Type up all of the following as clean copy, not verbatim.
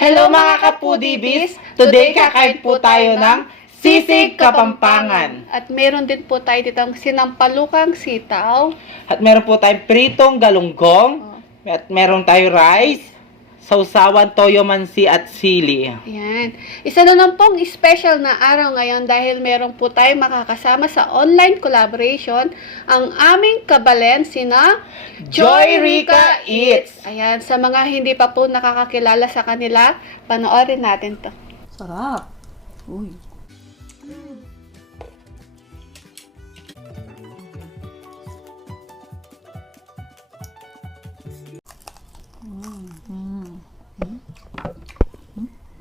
Hello mga kapudibis! Today kakain po tayo ng sisig kapampangan. At meron din po tayo ditong sinampalukang sitaw. At meron po tayong pritong galunggong. At meron tayo rice, sausawan, toyo mansi at sili. Ayan. Isa na lang pong special na araw ngayon dahil meron po tayo makakasama sa online collaboration ang aming kabalen sina Joy Rica Eats! Ayan, sa mga hindi pa po nakakakilala sa kanila, panoorin natin to. Sarap. Uy.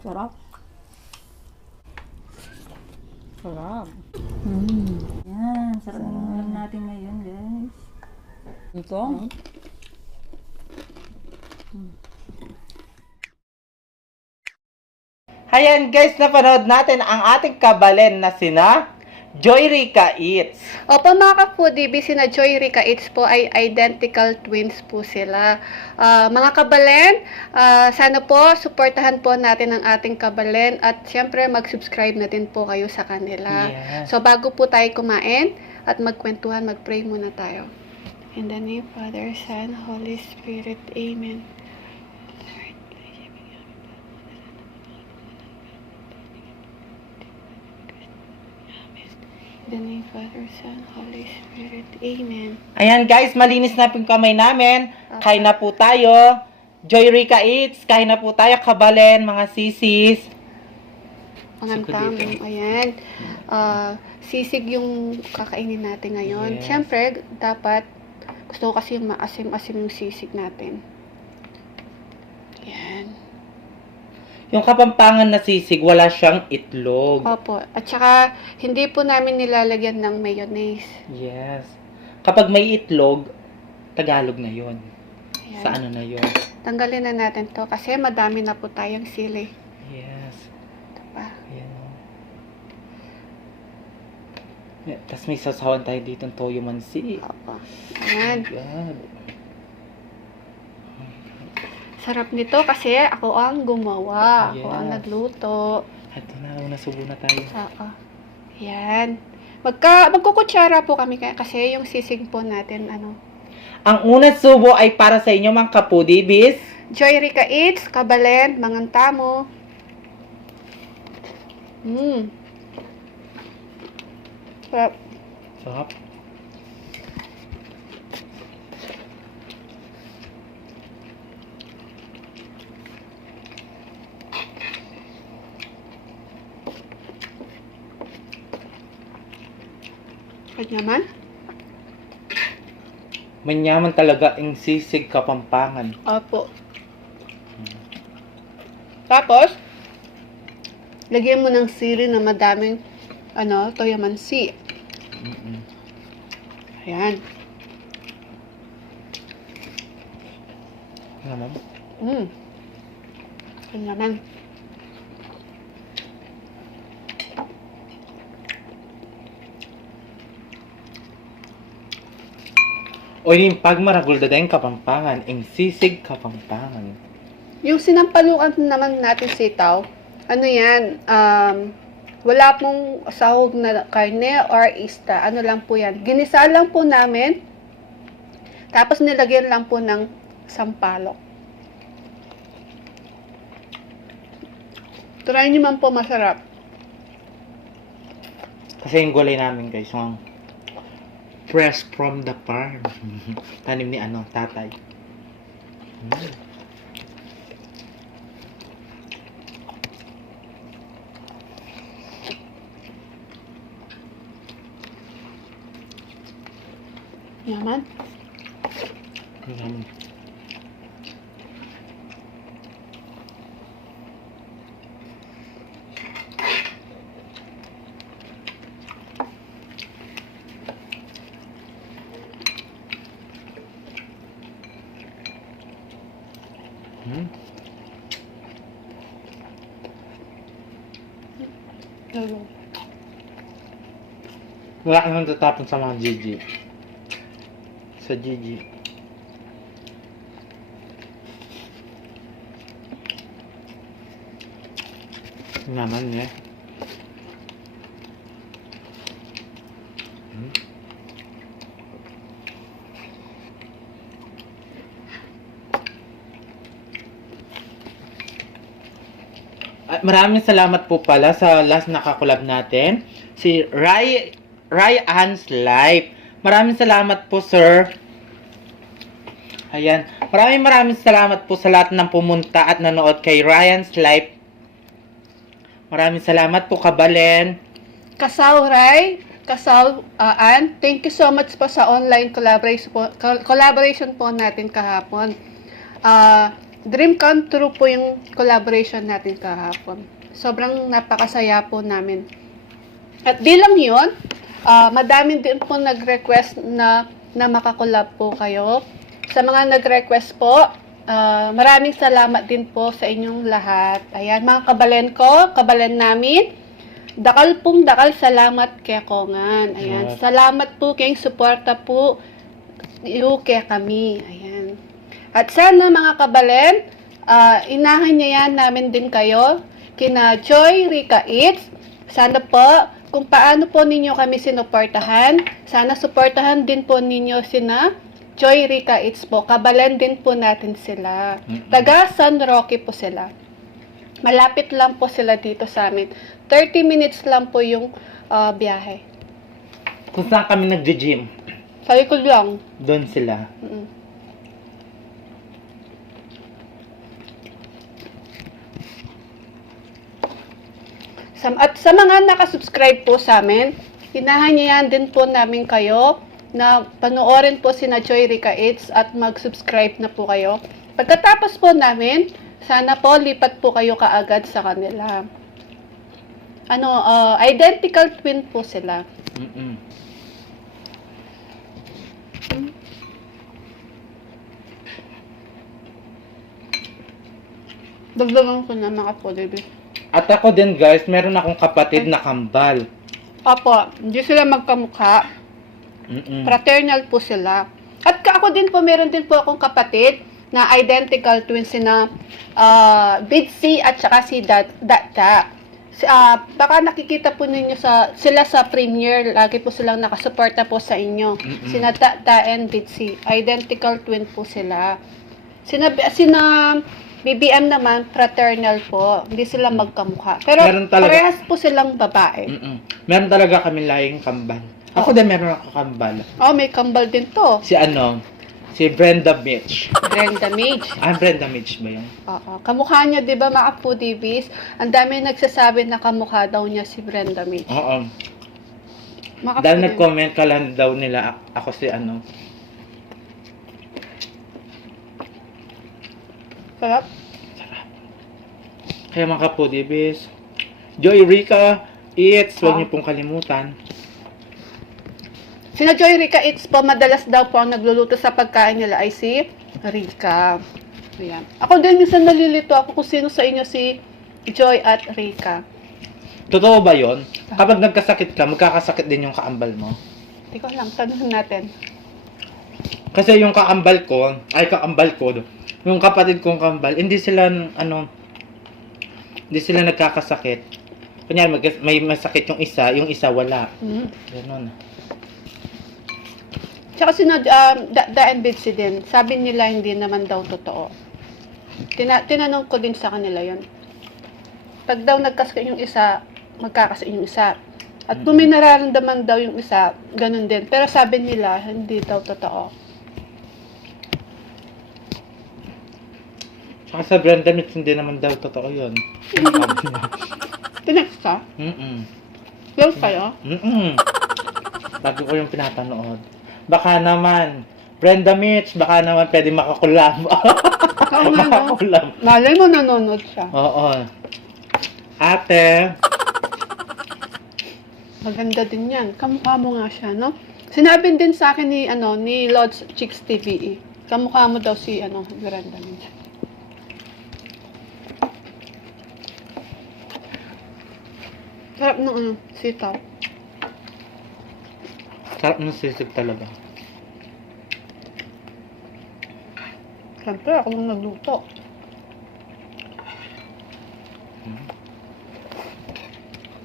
Sarap. Sarap. Yan, sarap ng ulam natin ngayon, guys. Ito? Ayan guys, napanood natin ang ating kabalen na sina Joy Rica Eats. Opo mga ka-foodie, sina Joy Rica Eats po ay identical twins po sila. Mga kabalen, sana po suportahan po natin ang ating kabalen at syempre mag-subscribe na din po kayo sa kanila. Yeah. So bago po tayo kumain at magkwentuhan, mag-pray muna tayo. In the name of Father, Son, Holy Spirit, Amen. In the name of Father, Son, Holy Spirit, Amen. Ayan guys, malinis na po yung kamay namin. Kain na po tayo. Joy Rica Eats, kain na po tayo. Kabalen, mga sisis. Pangantang, ayan. Sisig yung kakainin natin ngayon. Yes. Siyempre, dapat, gusto ko kasi yung maasim-asim yung sisig natin. Ayan. Yung kapampangan na sisig, wala siyang itlog. Opo. At saka, hindi po namin nilalagyan ng mayonnaise. Yes. Kapag may itlog, Tagalog na yun. Ayan. Sa ano na yun. Tanggalin na natin to kasi madami na po tayong sili. Yes. Ito pa. Ayan o. Yeah, tapos may sasawan tayo dito ng toyo mansi. Opo. Ayan. God. Sarap nito kasi ako ang gumawa. Ako ang Yes. nagluto. Ito na, nasubo na tayo. Oo. Yan. Magkukutsara po kami kasi yung sisig po natin, Ang unang subo ay para sa inyo mga kapudibis. Joy Rica Eats, kabalen, mangantamo. Sarap. Sarap. At naman. Manyaman talaga ang sisig kapampangan. Opo. Tapos, lagyan mo ng sili na madaming, toyo mansi. Ayan. Naman. Yan naman. O yung pagmaragul dadayang kapampangan, ang sisig kapampangan. Yung sinampalukan naman natin sitaw, yan, wala pong sahog na karne or ista. Ano lang po yan. Ginisa lang po namin. Tapos nilagyan lang po ng sampalok. Try nyo man po, masarap. Kasi yung gulay namin guys, yung fresh from the farm. Tanim ni tatay. Yaman. Yum. Wala kang tatapon sa mga GG. Sa GG. naman eh. At maraming salamat po pala sa last nakakulab natin, si Ryan's Life. Maraming salamat po, sir. Ayan. Maraming salamat po sa lahat ng pumunta at nanood kay Ryan's Life. Maraming salamat po, Kabalen. Kasaw Ray, Kasaw Ann, thank you so much po sa online collaboration po natin kahapon. Dream come true po yung collaboration natin kahapon. Sobrang napakasaya po namin. At di lang yun, madami din po nag-request na makakolab po kayo. Sa mga nag-request po, maraming salamat din po sa inyong lahat. Ayan, mga kabalen ko, kabalen namin, dakal salamat kay Kongan. Ayan, Yes. salamat po kayong suporta po kay kami. Ayan. At sana mga kabalen, inahan niya yan namin din kayo, kina Joy Rica Eats. Sana po, kung paano po ninyo kami sinuportahan, sana suportahan din po ninyo sina Joy Rica Eats po. Kabalen din po natin sila. Taga San Roque po sila. Malapit lang po sila dito sa amin. 30 minutes lang po yung biyahe. Kung saan kami nagji-gym, Sa likod lang. doon sila. Mm. At sa mga nakasubscribe po sa amin, hinahanyayan din po namin kayo na panoorin po sina Joy Rica Eats at mag-subscribe na po kayo. Pagkatapos po namin, sana po lipat po kayo kaagad sa kanila. Identical twin po sila. Mm-mm. Dagdagan ko na mga polibi. At ako din guys, meron akong kapatid na kambal. Opo, hindi sila magkamukha. Mm-mm. Fraternal po sila. At ako din po, meron din po akong kapatid na identical twins na Bitsy at saka si Data. Baka nakikita po ninyo sila sa premiere, lagi po silang nakasuporta po sa inyo. Mm-mm. Sina Data and Bitsy, identical twin po sila. Sina BBM naman, fraternal po. Hindi sila magkamukha. Pero Meron talaga. parehas po silang babae. Mm-mm. Meron talaga kami lahing kambal. Ako din meron ako kambal. Oh, may kambal din to. Si Brenda Mitch. Brenda Mage. Brenda Mitch ba yun? Oo. Kamukha niya, di ba, mga foodies? Ang dami nagsasabi na kamukha daw niya si Brenda Mage. Oo. Mga Dahil foodies. nag-comment ka lang daw nila ako si Sarap. Kaya mga kapudibis, Joy Rica Eats, huwag niyo pong kalimutan. Sina Joy Rica Eats po, madalas daw po ang nagluluto sa pagkain nila ay si Rica. Ayan. Ako din minsan nalilito ako kung sino sa inyo si Joy at Rica. Totoo ba yon? Kapag nagkasakit ka, magkakasakit din yung kaambal mo? Hindi ko lang, tanungin natin. Kasi yung kaambal ko, yung kapatid kong kambal, hindi sila nagkakasakit. Kunyari, may masakit yung isa wala. Ganon. Tsaka sina Da and Bitsy din, sabi nila hindi naman daw totoo. Tinanong ko din sa kanila yon. Pag daw nagkasakit yung isa, magkakasakit yung isa. At kung may nararamdaman daw yung isa, ganun din. Pero sabi nila, hindi daw totoo. Tsaka sa Brenda Mitch, hindi naman daw totoo yun. Tinext ka? Close kayo? Bago ko yung pinapanood. Baka naman, Brenda Mitch, baka naman pwede makakulab. Oo nga, no? Makakulab. Malay mo nanonood siya. Oo. Ate, Maganda din yan. Kamukha mo nga siya, no? Sinabi din sa akin ni Lods Chicks TVE. Kamukha mo daw si, Brenda Mitch. Sarap ng sitaw. sarap ng sisig talaga. Siyempre, ako lang nagluto.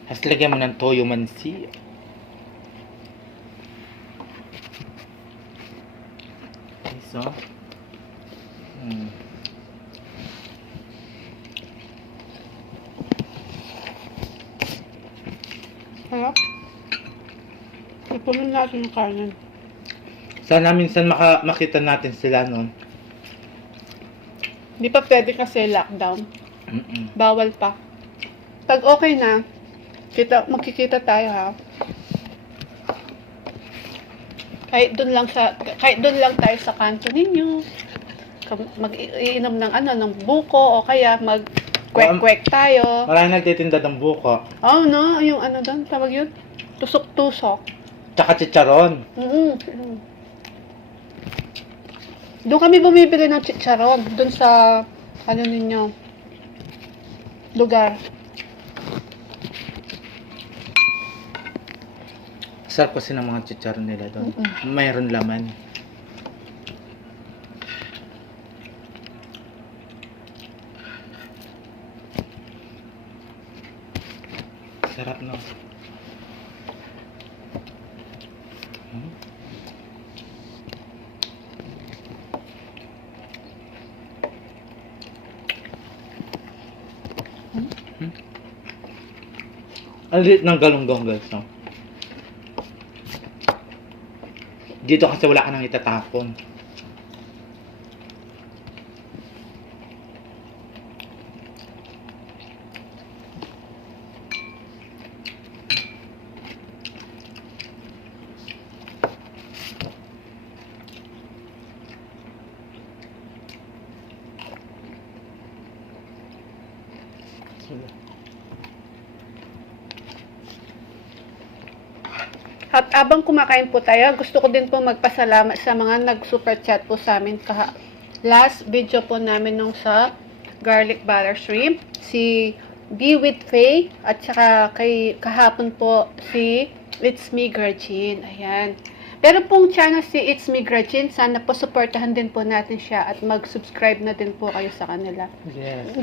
Tapos lagyan mo ng toyo mansi. Okay, so. Sarap. Ipunin natin yung kanin. Sana minsan makita natin sila nun. Hindi pa pwede kasi lockdown. Bawal pa. Pag okay na, magkikita tayo ha. Kahit doon lang tayo sa kanto ninyo. Mag-iinom ng ng buko o kaya mag-kwek-kwek tayo. Maraming nagtitinda ng buko. Oh no, yung doon, tawag yun? Tusok-tusok. Tsaka chicharon. Doon kami bumibili ng chicharon. Doon sa, ninyo, lugar. Sarap kasi ng mga chicharon nila doon. Mayroon laman. Sarap, no? Ang liit ng galunggong, guys, no? Dito kasi wala ka nang itatapon. At abang kumakain po tayo, gusto ko din po magpasalamat sa mga nag-super chat po sa amin last video po namin nung sa garlic butter shrimp, si Be With Faye, at saka kahapon po si It's Me Gretchen. Ayan. Pero pong channel si It's Me Gretchen, sana po supportahan din po natin siya at mag-subscribe na din po kayo sa kanila. Yes.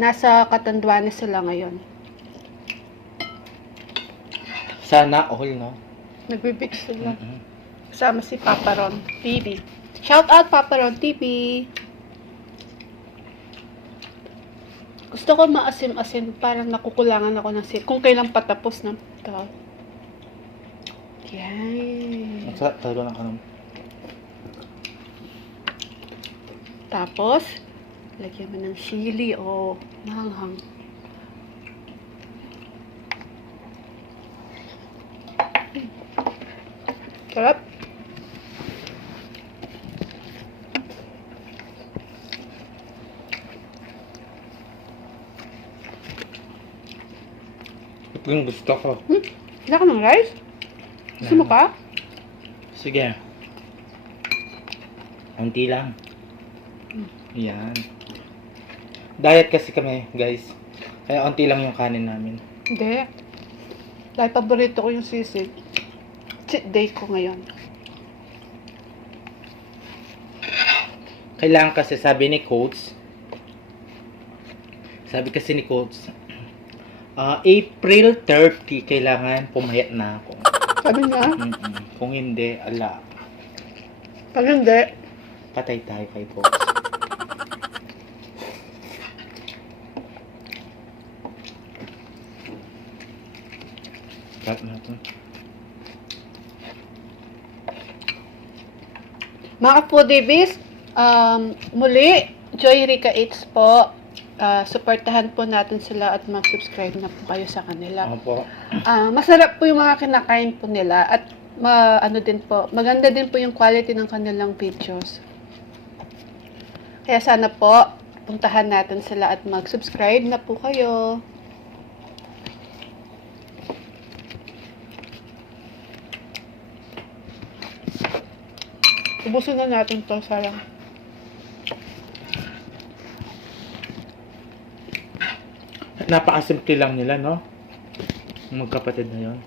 Nasa Catanduanes sila ngayon. Sana all, no? Nagbibig sila. Kasama si Papa Ron TV. Shout out Papa Ron TV. Gusto ko maasim-asim, parang nakukulangan ako ng sip. Kung kailan patapos ng ito. Yan. Ang sarap talaga ng kanon. Tapos, lagyan mo ng sili o mahanghang. Sarap. Ito yung gusto ko. Wala ka ng rice? Gusto mo ka? Sige. Unti lang. Yan. Diet kasi kami, guys. Kaya unti lang yung kanin namin. Hindi. Dahil paborito ko yung sisig. Cheat day ko ngayon. Kailangan kasi sabi ni Coach, April 30, kailangan pumayat na ako. Sabi niya, Kung hindi, ala, pag hindi, patay tayo kay Coach. Cut natin. mga foodies, muli, Joy Rica Eats po. Supportahan po natin sila at mag-subscribe na po kayo sa kanila. Opo. Masarap po yung mga kinakain po nila at maganda din po yung quality ng kanilang videos. Kaya sana po, puntahan natin sila at mag-subscribe na po kayo. Ubusin na natin to, sayang. Napakasimple lang nila, no? Yung magkapatid na yun.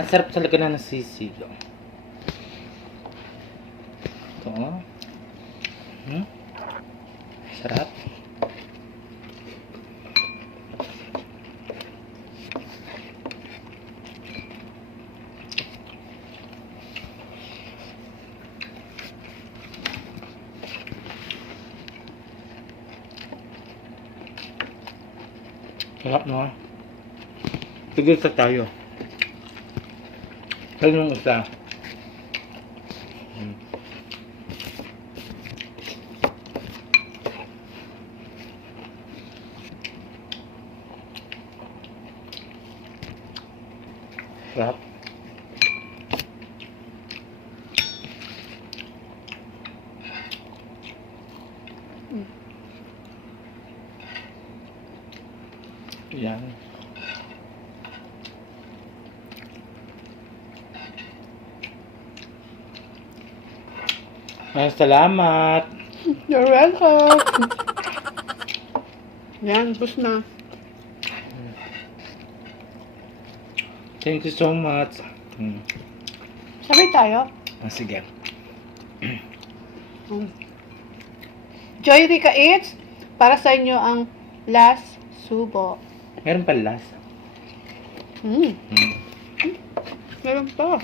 Ang sarap talaga na nasisig. Sarap no? Tigil sa tayo. Kaya nung isa. Sarap. Yan. Ay, salamat. You're welcome. Yan, bus na. Thank you so much. Sabay tayo. Sige. Joy Rica Eats, para sa inyo ang last subo. Meron pa last. Meron pa.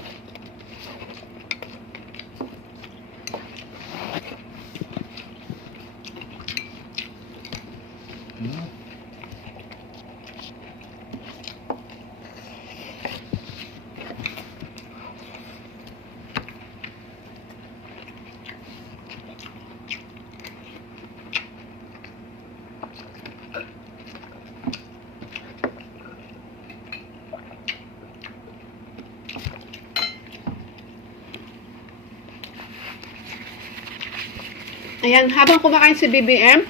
Ayan, habang kumakain si BBM,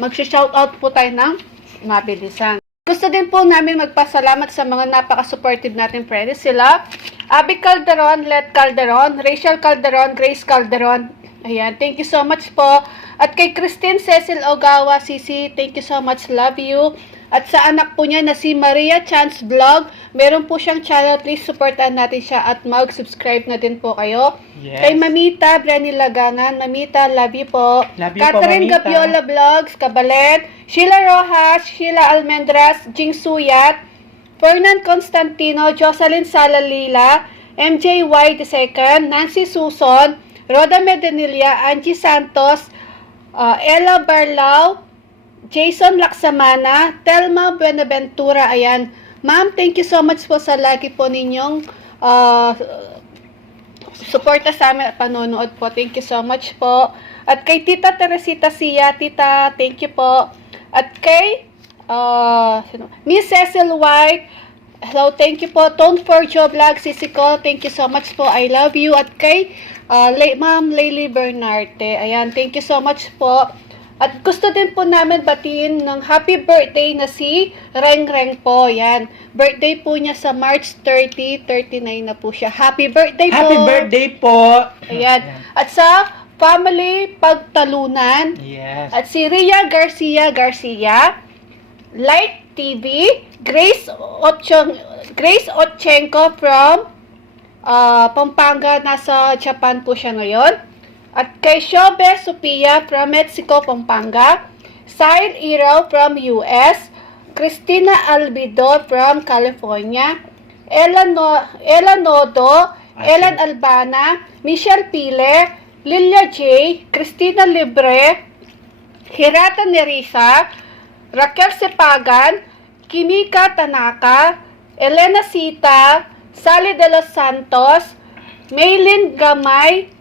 mag-shoutout po tayo ng mabilisan. Gusto din po namin magpasalamat sa mga napaka-supportive natin friends. Sila, Abby Calderon, Let Calderon, Rachel Calderon, Grace Calderon. Ayan, thank you so much po. At kay Christine Cecil Ogawa, Sisi, thank you so much, love you. At sa anak po niya na si Maria Chance Vlog, meron po siyang channel, please supportan natin siya at mag-subscribe na din po kayo. Yes. Kay Mamita, Brenny Lagangan, Mamita, love you po. Love you po, Catherine Mamita. Gapiola Vlogs, Kabalet, Sheila Rojas, Sheila Almendras, Jing Suyat, Fernan Constantino, Jocelyn Salalila, MJY II, Nancy Suson, Roda Medenilla, Angie Santos, Ella Barlao, Jason Laksamana, Telma Buenaventura, ayan. Ma'am, thank you so much po sa lagi po ninyong suporta sa amin at panonood po. Thank you so much po. At kay Tita Teresita Sia, Tita, thank you po. At kay Miss Cecil White, hello, thank you po. Tone for Joe Vlog, Sisi ko, thank you so much po. I love you. At kay Ma'am Layli Bernarte, ayan, thank you so much po. At gusto din po namin batiin ng happy birthday na si Reng Reng po. Yan. Birthday po niya sa March 30, 39 na po siya. Happy birthday po! Happy birthday po! Ayan. At sa Family Pagtalunan, Yes. at si Ria Garcia, Light TV, Grace Otchenko from Pampanga, nasa Japan po siya ngayon. At kay Shobe Sophia from Mexico, Pampanga, Sail Iraw from US, Christina Albido from California, Ella Nodo, Ellen Albana, Michelle Pile, Lilia J, Cristina Libre, Hirata Nerissa, Raquel Sepagan, Kimika Tanaka, Elena Sita, Sally de los Santos, Maylin Gamay,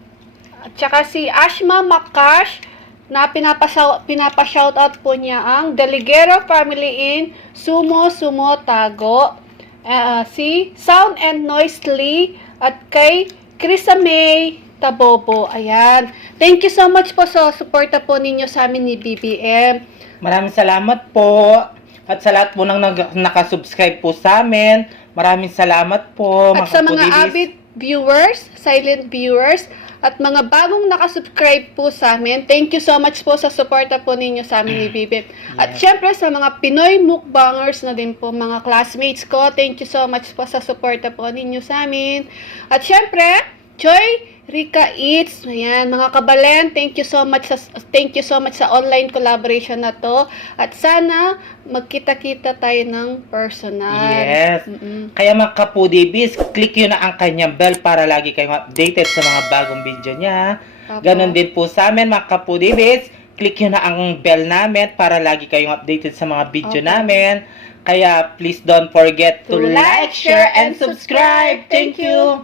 at saka si Ashma Makash, na pinapa-shoutout po niya ang Deligero Family in Sumo Tago, si Sound and Noise Lee, at kay Krisa May Tabobo. Ayan. Thank you so much po sa suporta po ninyo sa amin ni BBM. Maraming salamat po. At sa lahat po ng nakasubscribe po sa amin, maraming salamat po. At sa mga kapudibis. avid viewers, silent viewers, at mga bagong nakasubscribe po sa amin, thank you so much po sa suporta po ninyo sa amin ni BBM. At syempre sa mga Pinoy mukbangers na din po, mga classmates ko, thank you so much po sa suporta po ninyo sa amin. At syempre, Joy Rica Eats, ayan, mga kabalen, thank you so much sa online collaboration na to. At sana magkita-kita tayo ng personal. Yes. Kaya mga kapudibis, click yun na ang kanyang bell para lagi kayong updated sa mga bagong video niya. Opo. Ganon din po sa amin mga kapudibis. click nyo na ang bell namin para lagi kayong updated sa mga video Okay. namin. Kaya please don't forget to like, share, and subscribe. Thank you!